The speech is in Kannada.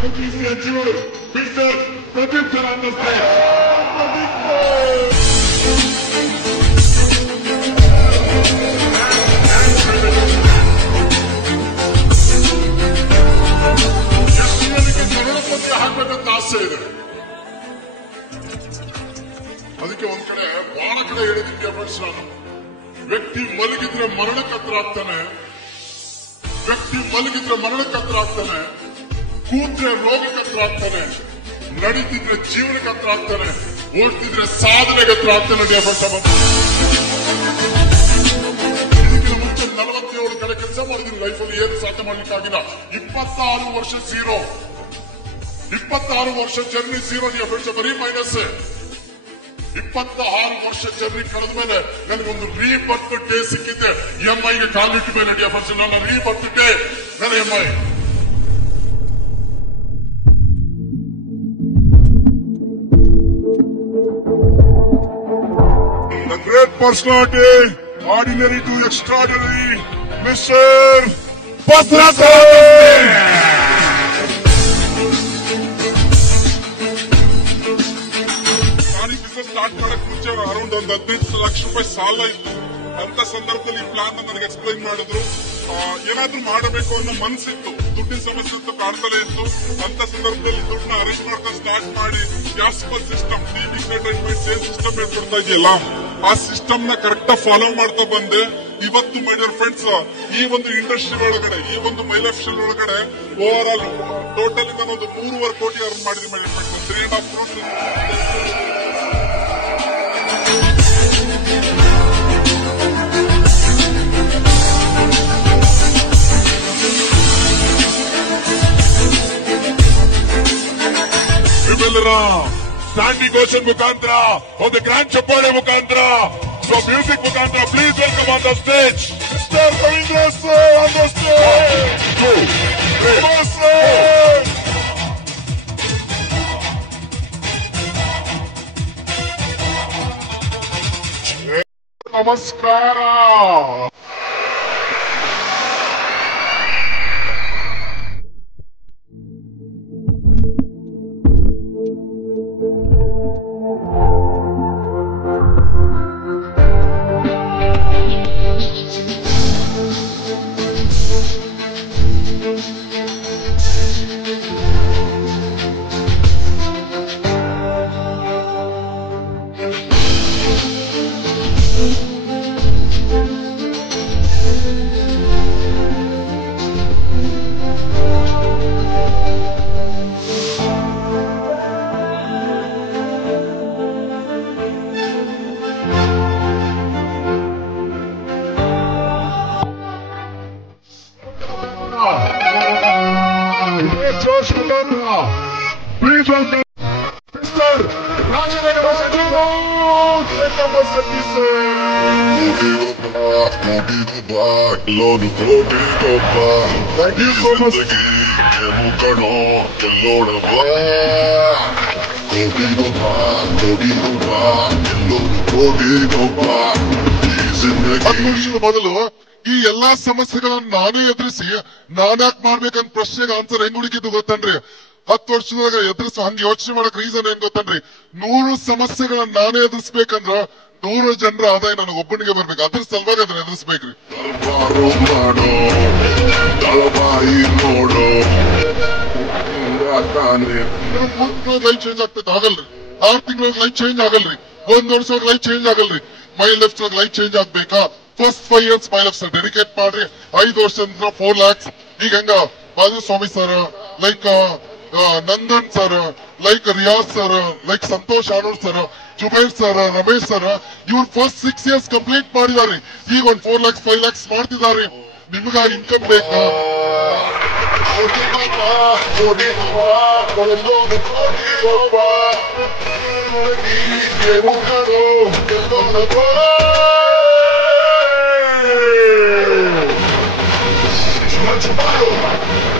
Mr. Pradeep sir on the stage. ಹಾಕ್ಬೇಕಂತ ಆಸೆ ಇದೆ. ಅದಕ್ಕೆ ಒಂದ್ ಕಡೆ ಬಹಳ ಕಡೆ ಹೇಳಿದ್ದೀನಿ ಫ್ರೆಂಡ್ಸ್, ನಾನು ವ್ಯಕ್ತಿ ಮಲಗಿದ್ರೆ ಮರಣಕ್ಕೆ ಹತ್ರ ಆಗ್ತಾನೆ, ಕೂತ್ರೆ ರೋಗಕ್ಕೆ ಹತ್ರ ಆಗ್ತಾನೆ, ನಡೀತಿದ್ರೆ ಜೀವನಕ್ಕೆ ಹತ್ರ ಆಗ್ತಾನೆ, ಓಡ್ತಿದ್ರೆ ಸಾಧನೆಗೆ ಹತ್ರ ಆಗ್ತಾನೆ. ಇದಕ್ಕಿಂತ ಮುಂಚೆ 47 ಕಡೆ ಕೆಲಸ ಮಾಡಿದೀನಿ ಲೈಫಲ್ಲಿ, ಏನು ಸಾಧನೆ ಮಾಡ್ಲಿಕ್ಕಾಗಿಲ್ಲ. 26 ವರ್ಷ ಝೀರೋ, 26 ವರ್ಷ ಜರ್ನಿ ಝೀರೋ. ಫ್ರೆಂಡ್ಸ್ ಬರೀ ಮೈನಸ್. 26 ವರ್ಷ ಜರ್ನಿ ಕಳೆದ ಮೇಲೆ ನನಗೊಂದು ರೀಬರ್ತ್ ಡೇ ಸಿಕ್ಕಿದ್ದೆ. ಎಂಐಗೆ ಕಾಲಿಟ್ಟು ಮೇಲೆ ನಡಿಯ ಫ್ರೆಂಡ್ಸ್, ನನ್ನ ರೀಬರ್ತ್ ಡೇ ನನ್ನ MI. The great personality, ordinary to extraordinary, Mr. Basrasa. Start ಮಾಡಕ್ ಮುಂಚೆ ಅರೌಂಡ್ ಒಂದು 15 ಲಕ್ಷ ರೂಪಾಯಿ ಸಾಲ ಇತ್ತು. ಅಂತ ಸಂದರ್ಭದಲ್ಲಿ ಪ್ಲಾನ್ ನನಗೆ ಎಕ್ಸ್ಪ್ಲೈನ್ ಮಾಡಿದ್ರು. ಏನಾದ್ರೂ ಮಾಡಬೇಕು ಅನ್ನೋ ಮನ್ಸಿತ್ತು, ದುಡ್ಡಿನ ಸಮಸ್ಯೆ ಅಂತೂ ಕಾಡ್ತಲೇ ಇತ್ತು. ಅಂತ ಸಂದರ್ಭದಲ್ಲಿ ದುಡ್ಡನ್ನ ಅರೇಂಜ್ ಮಾಡ್ಕೊಂಡು ಸ್ಟಾರ್ಟ್ ಮಾಡಿ jasper system, TV entertainment sale system ಹೇಳ್ಕೊಡ್ತಾ ಇದೆಯಲ್ಲ, ಆ ಸಿಸ್ಟಮ್ ನ ಕರೆಕ್ಟ್ ಫಾಲೋ ಮಾಡ್ತಾ ಬಂದೆ. ಇವತ್ತು ಮೈ ಡಿಯರ್ ಫ್ರೆಂಡ್ಸ್, ಈ ಒಂದು ಇಂಡಸ್ಟ್ರಿ ಒಳಗಡೆ, ಈ ಒಂದು ಮೈ ಲೈಫ್ ಸ್ಟೈಲ್ ಒಳಗಡೆ ಓವರ್ ಆಲ್ ಟೋಟಲ್ ನಾನು ಒಂದು 3.5 ಕೋಟಿ ಅರ್ನ್ ಮಾಡಿದ್ದೀನಿ my dear friends. 3.5 crores. Standing ocean ಮುಖಾಂತರ, ಒಂದು ಗ್ರ್ಯಾಂಡ್ ಚಪ್ಪಾಳೆ ಮುಖಾಂತರ, ಸೊ ಮ್ಯೂಸಿಕ್ ಮುಖಾಂತರ please welcome on the stage mister Ravindra sir on the stage. ನಮಸ್ಕಾರ. Please welcome Mr. Rajanegara Sajivo. Number 37. Thank you so much. ಮೊದಲು ಈ ಎಲ್ಲಾ ಸಮಸ್ಯೆಗಳನ್ನು ನಾನೇ ಎದುರಿಸಿ ನಾನ್ಯಾಕ್ ಮಾಡ್ಬೇಕಂತ ಪ್ರಶ್ನೆಗೆ ಆನ್ಸರ್ ಹೆಂಗ್ ಹುಡುಕಿದ್ದು ಗೊತ್ತನ್ರಿ? 10 ವರ್ಷದಾಗ ಎದುರಿಸ ಹಂಗ ಯೋಚನೆ ಮಾಡಕ್ ರೀಸನ್ ಏನ್ ಗೊತ್ತನ್ರಿ? 100 ಸಮಸ್ಯೆಗಳನ್ನ ನಾನೇ ಎದುರಿಸ್ಬೇಕಂದ್ರ 100 ಜನರ ಆದಾಯ ನನಗೆ ಒಬ್ಬನಿಗೆ ಬರ್ಬೇಕು. ಅದ್ರ ಸಲುವಾಗಿ ಅದನ್ನ ಎದುರಿಸ್ಬೇಕ್ರಿ. ಲೈಫ್ ಚೇಂಜ್ ಆಗ್ತೈತೆ ಆಗಲ್ರಿ. 6 ತಿಂಗಳಿಗೆ ಲೈಫ್ ಚೇಂಜ್ ಆಗಲ್ರಿ. 1 ವರ್ಷದಾಗ ಲೈಫ್ ಚೇಂಜ್ ಆಗಲ್ರಿ. ಮೈ ಲೈಫ್ ಲೈಫ್ ಚೇಂಜ್ ಆಗ್ಬೇಕಾ? First 5 years my life dedicate ಮಾಡ್ರಿ. 5 ವರ್ಷದಿಂದ 4 lakhs. ಈಗ ಹೆಂಗ Madhuswamy sir, like Nandan sir, like Riyaz sir, like Santosh Anoor sir, Zubair sir, Ramesh sir, ಇವ್ರು ಫಸ್ಟ್ 6 years ಕಂಪ್ಲೀಟ್ ಮಾಡಿದಾರೆ. ಈಗ ಒಂದು 4 lakhs 5 lakhs ಮಾಡ್ತಿದ್ದಾರೆ. ನಿಮ್ಗ ಇನ್ಕಮ್ ಬೇಕಾ? Tomorrow.